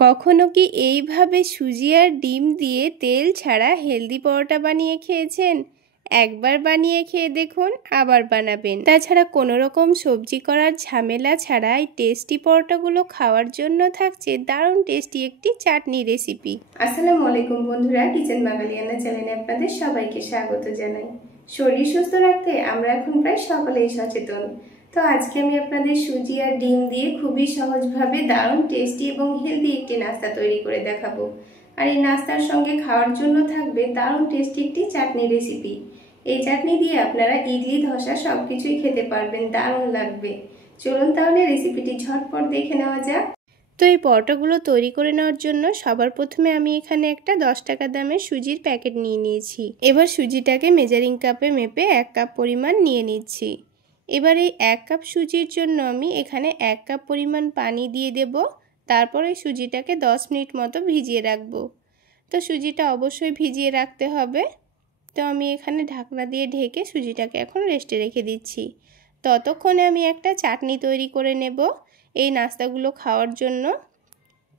কখনো কি এইভাবে সুজি আর ডিম দিয়ে তেল ছাড়া হেলদি পরোটা বানিয়ে খেয়েছেন? একবার বানিয়ে খেয়ে দেখুন, আবার বানাবেন। তাছাড়া কোনো রকম সবজি করার ঝামেলা ছাড়া এই টেস্টি পরোটাগুলো খাওয়ার জন্য থাকছে দারুণ টেস্টি একটি চাটনি রেসিপি। আসসালামু আলাইকুম বন্ধুরা, কিচেন বাঙালিয়ানা চ্যানেলে আপনাদের সবাইকে স্বাগত জানাই। শরীর সুস্থ রাখতে আমরা এখন প্রায় সকলেই সচেতন। তো আজকে আমি আপনাদের সুজি আর ডিম দিয়ে খুবই সহজভাবে দারুণ টেস্টি এবং হেলদি একটি নাস্তা তৈরি করে দেখাবো। আর এই নাস্তার সঙ্গে খাওয়ার জন্য থাকবে দারুণ টেস্টি একটি চাটনি রেসিপি। এই চাটনি দিয়ে আপনারা ইডলি, ধোসা সবকিছুই খেতে পারবেন, দারুণ লাগবে। চলুন তাহলে রেসিপিটি ঝটপট দেখে নেওয়া যাক। তো এই পরোটাগুলো তৈরি করে নেওয়ার জন্য সবার প্রথমে আমি এখানে একটা 10 টাকা দামের সুজির প্যাকেট নিয়ে নিয়েছি। এবার সুজিটাকে মেজারিং কাপে মেপে 1 কাপ পরিমাণ নিয়ে নিচ্ছি। এবার এই 1 কাপ সুজির জন্য আমি এখানে 1 কাপ পরিমাণ পানি দিয়ে দেব। তারপরে সুজিটাকে 10 মিনিট মতো ভিজিয়ে রাখবো। তো সুজিটা অবশ্যই ভিজিয়ে রাখতে হবে। তো আমি এখানে ঢাকনা দিয়ে ঢেকে সুজিটাকে এখন রেস্টে রেখে দিচ্ছি। ততক্ষণে আমি একটা চাটনি তৈরি করে নেব এই নাস্তাগুলো খাওয়ার জন্য।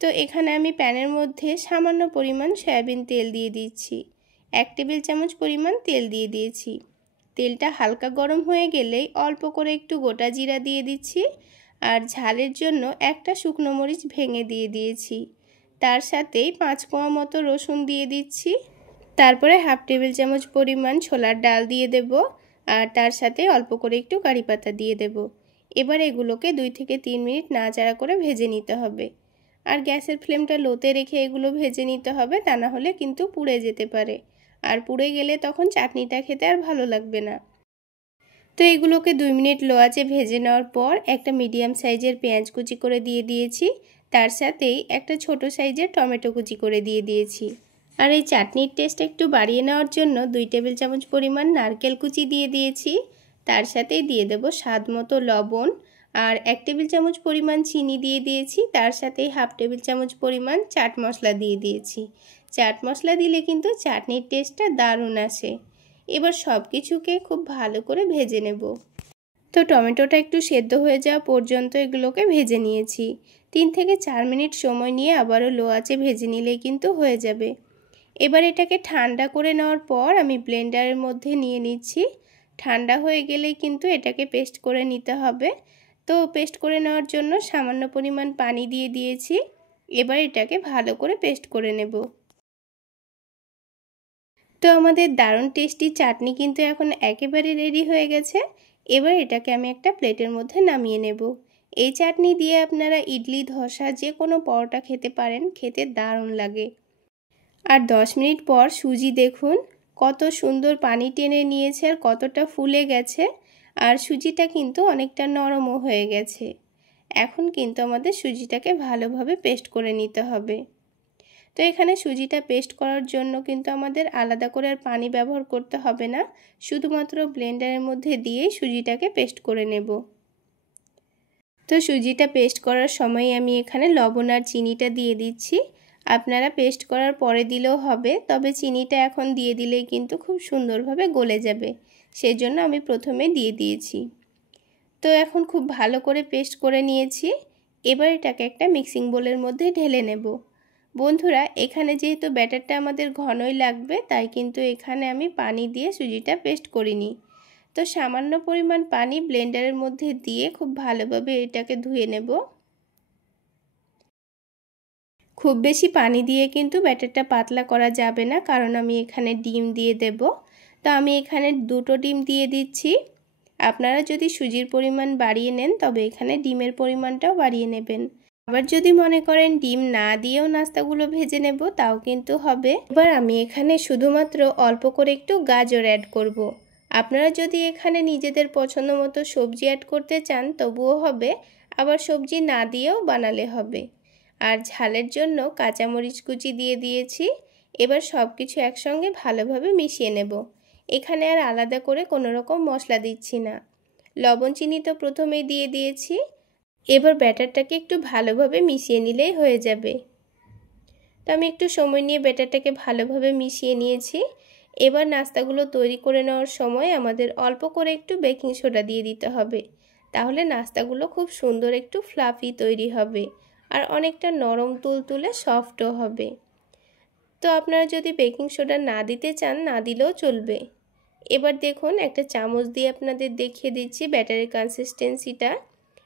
তো এখানে আমি প্যানের মধ্যে সামান্য পরিমাণ সয়াবিন তেল দিয়ে দিচ্ছি। 1 টেবিল চামচ পরিমাণ তেল দিয়ে দিয়েছি। তেলটা হালকা গরম হয়ে গেলেই অল্প করে একটু গোটা জিরা দিয়ে দিচ্ছি। আর ঝালের জন্য একটা শুকনো মরিচ ভেঙে দিয়ে দিয়েছি। তার সাথেই 5 কোয়া মতো রসুন দিয়ে দিচ্ছি। তারপরে হাফ টেবিল চামচ পরিমাণ ছোলার ডাল দিয়ে দেব। আর তার সাথে অল্প করে একটু কারি পাতা দিয়ে দেব। এবার এগুলোকে 2 থেকে 3 মিনিট নাড়াচাড়া করে ভেজে নিতে হবে। আর গ্যাসের ফ্লেমটা লোতে রেখে এগুলো ভেজে নিতে হবে, তা না হলে কিন্তু পুড়ে যেতে পারে। আর পুড়ে গেলে তখন চাটনিটা খেতে আর ভালো লাগবে না। তো এগুলোকে 2 মিনিট লো আঁচে ভেজে নেওয়ার পর একটা মিডিয়াম সাইজের পেঁয়াজ কুচি করে দিয়ে দিয়েছি। তার সাথেই একটা ছোট সাইজের টমেটো কুচি করে দিয়ে দিয়েছি। আর এই চাটনির টেস্ট একটু বাড়িয়ে নেওয়ার জন্য 2 টেবিল চামচ পরিমাণ নারকেল কুচি দিয়ে দিয়েছি। তার সাথেই দিয়ে দেব স্বাদ মতো লবণ। আর 1 টেবিল চামচ পরিমাণ চিনি দিয়ে দিয়েছি। তার সাথেই হাফ টেবিল চামচ পরিমাণ চাট মশলা দিয়ে দিয়েছি। চাট মশলা দিলে কিন্তু চাটনির টেস্টটা দারুণ আসে। এবার সব কিছুকে খুব ভালো করে ভেজে নেব। তো টমেটোটা একটু সেদ্ধ হয়ে যাওয়া পর্যন্ত এগুলোকে ভেজে নিয়েছি। 3 থেকে 4 মিনিট সময় নিয়ে আবারও লো আঁচে ভেজে নিলেই কিন্তু হয়ে যাবে। এবার এটাকে ঠান্ডা করে নেওয়ার পর আমি ব্লেন্ডারের মধ্যে নিয়ে নিচ্ছি। ঠান্ডা হয়ে গেলেই কিন্তু এটাকে পেস্ট করে নিতে হবে। তো পেস্ট করে নেওয়ার জন্য সামান্য পরিমাণ পানি দিয়ে দিয়েছি। এবার এটাকে ভালো করে পেস্ট করে নেব। তো আমাদের দারুণ টেস্টি চাটনি কিন্তু এখন একেবারে রেডি হয়ে গেছে। এবার এটাকে আমি একটা প্লেটের মধ্যে নামিয়ে নেব। এই চাটনি দিয়ে আপনারা ইডলি, ধোসা যে কোনো পরোটা খেতে পারেন, খেতে দারুণ লাগে। আর 10 মিনিট পর সুজি দেখুন কত সুন্দর পানি টেনে নিয়েছে আর কতটা ফুলে গেছে। আর সুজিটা কিন্তু অনেকটা নরমও হয়ে গেছে। এখন কিন্তু আমাদের সুজিটাকে ভালোভাবে পেস্ট করে নিতে হবে। তো এখানে সুজিটা পেস্ট করার জন্য কিন্তু আমাদের আলাদা করে আর পানি ব্যবহার করতে হবে না। শুধুমাত্র ব্লেন্ডারের মধ্যে দিয়েই সুজিটাকে পেস্ট করে নেব। তো সুজিটা পেস্ট করার সময় আমি এখানে লবণ আর চিনিটা দিয়ে দিচ্ছি। আপনারা পেস্ট করার পরে দিলেও হবে, তবে চিনিটা এখন দিয়ে দিলেই কিন্তু খুব সুন্দরভাবে গলে যাবে, সেজন্য আমি প্রথমে দিয়ে দিয়েছি। তো এখন খুব ভালো করে পেস্ট করে নিয়েছি। এবার এটাকে একটা মিক্সিং বোলের মধ্যে ঢেলে নেব। বন্ধুরা, এখানে যেহেতু ব্যাটারটা আমাদের ঘনই লাগবে, তাই কিন্তু এখানে আমি পানি দিয়ে সুজিটা পেস্ট করিনি। তো সামান্য পরিমাণ পানি ব্লেন্ডারের মধ্যে দিয়ে খুব ভালোভাবে এটাকে ধুয়ে নেব। খুব বেশি পানি দিয়ে কিন্তু ব্যাটারটা পাতলা করা যাবে না, কারণ আমি এখানে ডিম দিয়ে দেব। তো আমি এখানে 2টো ডিম দিয়ে দিচ্ছি। আপনারা যদি সুজির পরিমাণ বাড়িয়ে নেন, তবে এখানে ডিমের পরিমাণটাও বাড়িয়ে নেবেন। আবার যদি মনে করেন ডিম না দিয়েও নাস্তাগুলো ভেজে নেব, তাও কিন্তু হবে। এবার আমি এখানে শুধুমাত্র অল্প করে একটু গাজর অ্যাড করব। আপনারা যদি এখানে নিজেদের পছন্দ মতো সবজি অ্যাড করতে চান তবুও হবে, আবার সবজি না দিয়েও বানালে হবে। আর ঝালের জন্য কাঁচামরিচ কুচি দিয়ে দিয়েছি। এবার সব কিছু একসঙ্গে ভালোভাবে মিশিয়ে নেব। এখানে আর আলাদা করে কোনো রকম মশলা দিচ্ছি না। লবণ চিনি তো প্রথমেই দিয়ে দিয়েছি। এবার ব্যাটারটাকে একটু ভালোভাবে মিশিয়ে নিলেই হয়ে যাবে। তো আমি একটু সময় নিয়ে ব্যাটারটাকে ভালোভাবে মিশিয়ে নিয়েছি। এবার নাস্তাগুলো তৈরি করে নেওয়ার সময় আমাদের অল্প করে একটু বেকিং সোডা দিয়ে দিতে হবে। তাহলে নাস্তাগুলো খুব সুন্দর একটু ফ্লাফি তৈরি হবে। আর অনেকটা নরম তুলতুলে সফটও হবে। তো আপনারা যদি বেকিং সোডা না দিতে চান না দিলেও চলবে। এবার দেখুন একটা চামচ দিয়ে আপনাদের দেখিয়ে দিচ্ছি ব্যাটারের কনসিস্টেন্সিটা।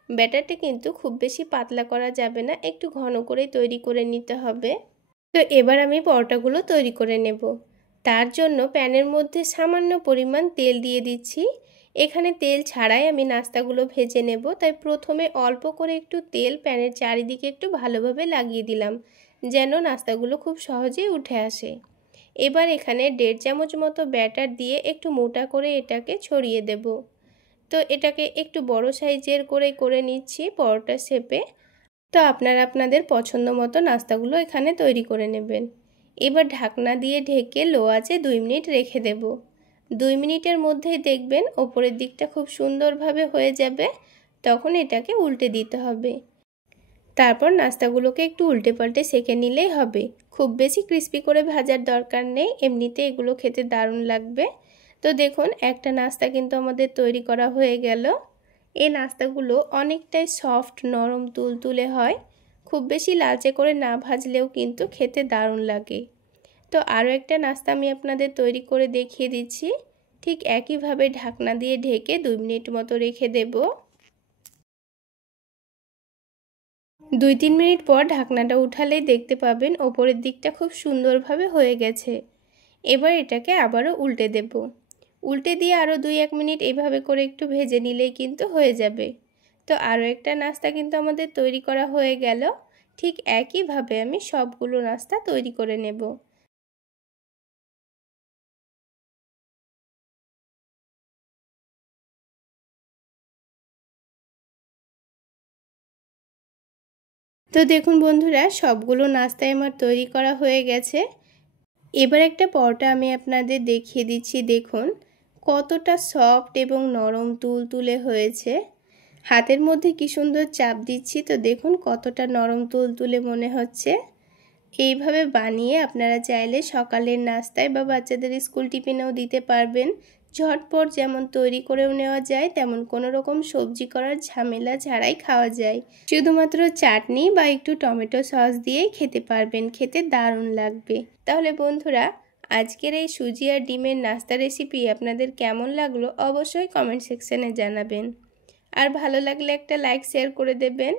ব্যাটারটা কিন্তু খুব বেশি পাতলা করা যাবে না, একটু ঘন করে তৈরি করে নিতে হবে। তো এবার আমি পরোটাগুলো তৈরি করে নেব। তার জন্য প্যানের মধ্যে সামান্য পরিমাণ তেল দিয়ে দিচ্ছি। এখানে তেল ছাড়াই আমি নাস্তাগুলো ভেজে নেব, তাই প্রথমে অল্প করে একটু তেল প্যানের চারিদিকে একটু ভালোভাবে লাগিয়ে দিলাম, যেন নাস্তাগুলো খুব সহজেই উঠে আসে। এবার এখানে 1.5 চামচ মতো ব্যাটার দিয়ে একটু মোটা করে এটাকে ছড়িয়ে দেব। তো এটাকে একটু বড় সাইজের করে নিচ্ছি পরোটা শেপে। তো আপনারা আপনাদের পছন্দ মতো নাস্তাগুলো এখানে তৈরি করে নেবেন। এবার ঢাকনা দিয়ে ঢেকে লো আঁচে 2 মিনিট রেখে দেব। 2 মিনিটের মধ্যেই দেখবেন ওপরের দিকটা খুব সুন্দরভাবে হয়ে যাবে, তখন এটাকে উল্টে দিতে হবে। তারপর নাস্তাগুলোকে একটু উল্টে পাল্টে সেঁকে নিলেই হবে। খুব বেশি ক্রিস্পি করে ভাজার দরকার নেই, এমনিতে এগুলো খেতে দারুণ লাগবে। তো দেখুন একটা নাস্তা কিন্তু আমাদের তৈরি করা হয়ে গেল। এই নাস্তাগুলো অনেকটাই সফট, নরম, তুলতুলে হয়। খুব বেশি লালচে করে না ভাজলেও কিন্তু খেতে দারুণ লাগে। তো আরও একটা নাস্তা আমি আপনাদের তৈরি করে দেখিয়ে দিচ্ছি। ঠিক একইভাবে ঢাকনা দিয়ে ঢেকে 2 মিনিট মতো রেখে দেব। 2-3 মিনিট পর ঢাকনাটা উঠালেই দেখতে পাবেন ওপরের দিকটা খুব সুন্দরভাবে হয়ে গেছে। এবার এটাকে আবারও উল্টে দেব। উল্টে দিয়ে আরও 2-1 মিনিট এইভাবে করে একটু ভেজে নিলেই কিন্তু হয়ে যাবে। তো আরও একটা নাস্তা কিন্তু আমাদের তৈরি করা হয়ে গেল। ঠিক একইভাবে আমি সবগুলো নাস্তা তৈরি করে নেব। তো দেখুন বন্ধুরা, সবগুলো নাস্তাই আমার তৈরি করা হয়ে গেছে। এবার একটা পরোটা আমি আপনাদের দেখিয়ে দিচ্ছি। দেখুন কতটা সফট এবং নরম তুলতুলে হয়েছে। হাতের মধ্যে কি সুন্দর চাপ দিচ্ছি, তো দেখুন কতটা নরম তুলতুলে মনে হচ্ছে। এইভাবে বানিয়ে আপনারা চাইলে সকালের নাস্তায় বা বাচ্চাদের স্কুল টিফিনেও দিতে পারবেন। ঝটপট যেমন তৈরি করেও নেওয়া যায়, তেমন কোনো রকম সবজি করার ঝামেলা ছাড়াই খাওয়া যায়। শুধুমাত্র চাটনি বা একটু টমেটো সস দিয়েই খেতে পারবেন, খেতে দারুণ লাগবে। তাহলে বন্ধুরা, আজকের এই সুজি আর ডিমের নাস্তা রেসিপি আপনাদের কেমন লাগলো অবশ্যই কমেন্ট সেকশনে জানাবেন। আর ভালো লাগলে একটা লাইক শেয়ার করে দেবেন।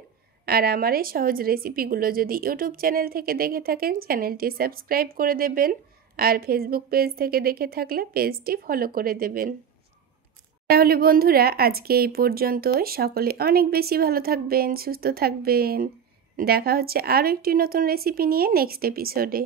আর আমার এই সহজ রেসিপিগুলো যদি ইউটিউব চ্যানেল থেকে দেখে থাকেন চ্যানেলটি সাবস্ক্রাইব করে দেবেন। আর ফেসবুক পেজ থেকে দেখে থাকলে পেজটি ফলো করে দেবেন। তাহলে বন্ধুরা, আজকে এই পর্যন্তই। সকলে অনেক বেশি ভালো থাকবেন, সুস্থ থাকবেন। দেখা হচ্ছে আরও একটি নতুন রেসিপি নিয়ে নেক্সট এপিসোডে।